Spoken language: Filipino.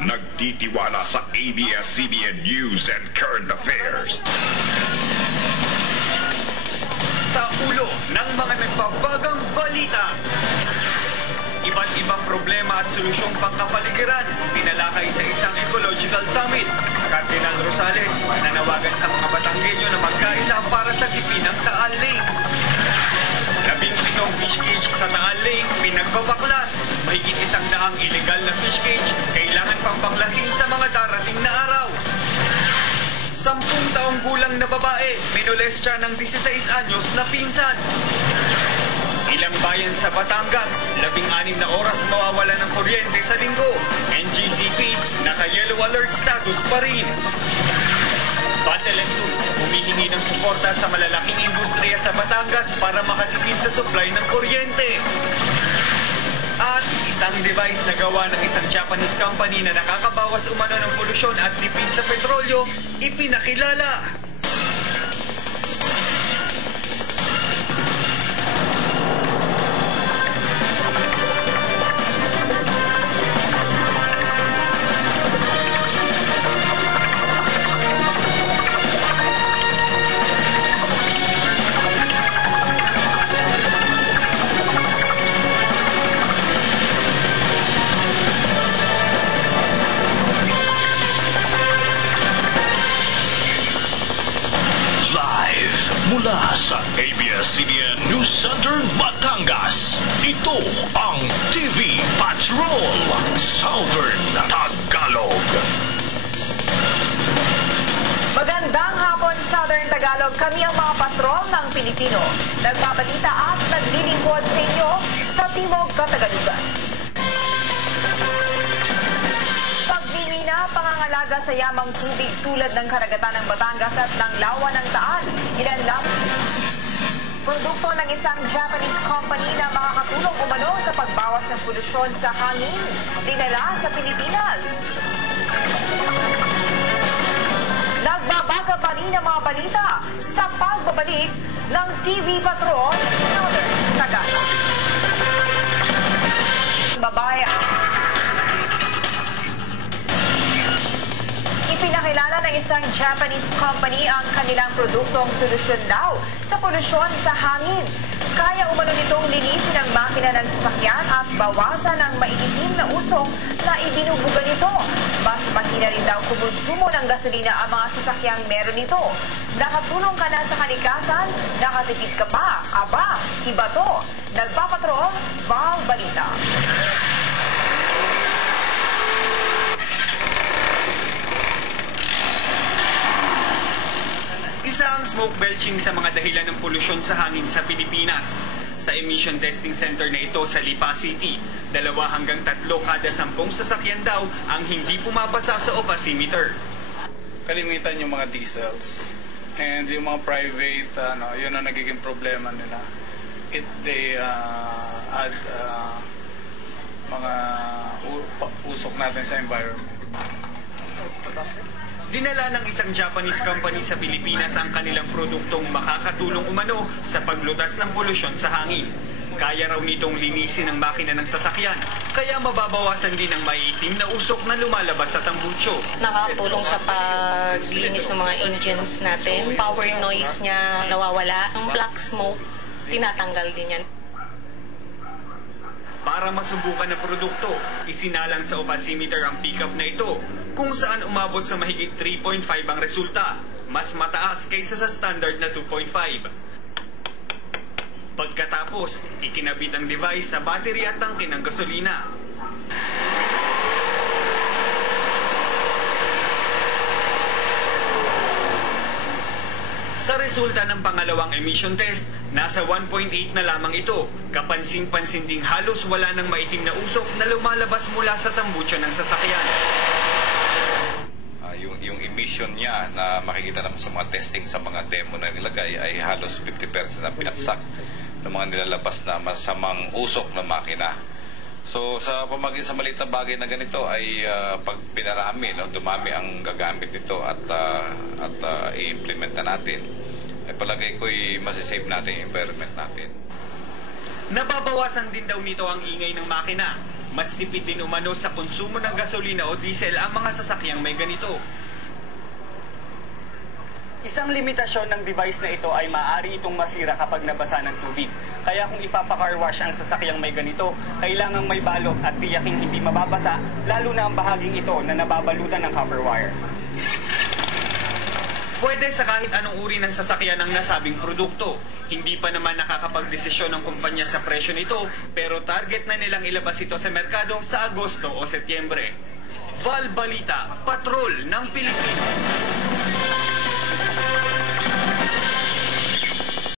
nagtitiwala sa ABS-CBN News and Current Affairs. Sa ulo ng mga nagbabagang balita. Iba't ibang problema at solusyong pangkapaligiran tinalakay sa isang ecological summit. Cardinal Rosales nanawagan sa mga Batanggenyo na magkaisa para sa tipi ng Taal Lake. 17 fish cage sa Taal Lake pinagbabaklas. Mahigit 100 illegal na fish cage kailangan pang baklasin sa mga darating na araw. 10 taong gulang na babae, minules siya ng 16 anyos na pinsan. Ilang bayan sa Batangas, 16 na oras mawawala ng kuryente sa linggo. NGCP, naka-yellow alert status pa rin. Battlefield 2, humihingi ng suporta sa malalaking industriya sa Batangas para makatipid sa supply ng kuryente. At isang device na gawa ng isang Japanese company na nakakabawas umano ng polusyon at tipid sa petrolyo, ipinakilala. Mula sa ABS-CBN News Center, Batangas, ito ang TV Patrol Southern Tagalog. Magandang hapon, Southern Tagalog. Kami ang mga patrol ng Pilipino. Nagbabalita at naglilingkod sa inyo sa Timog Katagalugan. Pagmimina, pangangalaga sa yamang tubig tulad ng karagatan ng Batangas at ng lawa ng Taal. Ilan produkto ng isang Japanese company na makakatulong umano sa pagbawas ng polusyon sa hangin, dinala sa Pilipinas. Nagbabaga pa rin ang mga balita sa pagbabalik ng TV Patrol Southern Tagalog. Babae. Ipinakilala ng isang Japanese company ang kanilang produktong solusyon daw sa polusyon sa hangin. Kaya umano nitong linisin ang makina ng sasakyan at bawasan ang maiitim na usok na ibinubuga nito. Mas mahina rin daw kumonsumo ng gasolina ang mga sasakyang meron nito. Nakatulong ka na sa kalikasan, nakatipid ka pa. Aba, iba to. Nagpapatrol, Val Balita. Isa ang smoke belching sa mga dahilan ng polusyon sa hangin sa Pilipinas. Sa emission testing center na ito sa Lipa City, 2 hanggang 3 kada 10 sasakyan daw ang hindi pumapasa sa oximeter. Kalimitan yung mga diesels and yung mga private, yun ang nagiging problema nila. They add mga usok natin sa environment. Dinala ng isang Japanese company sa Pilipinas ang kanilang produktong makakatulong umano sa paglutas ng polusyon sa hangin. Kaya raw nitong linisin ang makina ng sasakyan, kaya mababawasan din ang maiitim na usok na lumalabas sa tambucho. Nakakatulong sa paglinis ng mga engines natin. Power noise niya nawawala. Ang black smoke, tinatanggal din yan. Para masubukan ng produkto, isinalang sa oximeter ang pickup na ito, kung saan umabot sa mahigit 3.5 ang resulta, mas mataas kaysa sa standard na 2.5. Pagkatapos, ikinabit ang device sa battery at tangke ng gasolina. Sa resulta ng pangalawang emission test, nasa 1.8 na lamang ito. Kapansin-pansin ding halos wala ng maitim na usok na lumalabas mula sa tambucho ng sasakyan. Yung emission niya na makikita naman sa mga testing sa mga demo na nilagay ay halos 50% na pinaksak ng mga nilalabas na masamang usok ng makina. So sa pamamagitan sa maliit na bagay na ganito ay pag pinarami, dumami ang gagamit nito at i-implement na natin, ay palagay ko'y masisave natin yung environment natin. Nababawasan din daw nito ang ingay ng makina. Mas tipid din umano sa konsumo ng gasolina o diesel ang mga sasakyang may ganito. Isang limitasyon ng device na ito ay maaari itong masira kapag nabasa ng tubig. Kaya kung ipapa-car wash ang sasakyang may ganito, kailangang may balot at tiyaking hindi mababasa, lalo na ang bahaging ito na nababalutan ng copper wire. Pwede sa kahit anong uri ng sasakyan ng nasabing produkto. Hindi pa naman nakakapagdesisyon ng kumpanya sa presyo nito, pero target na nilang ilabas ito sa merkado sa Agosto o Setyembre. Val Balita, Patrol ng Pilipino.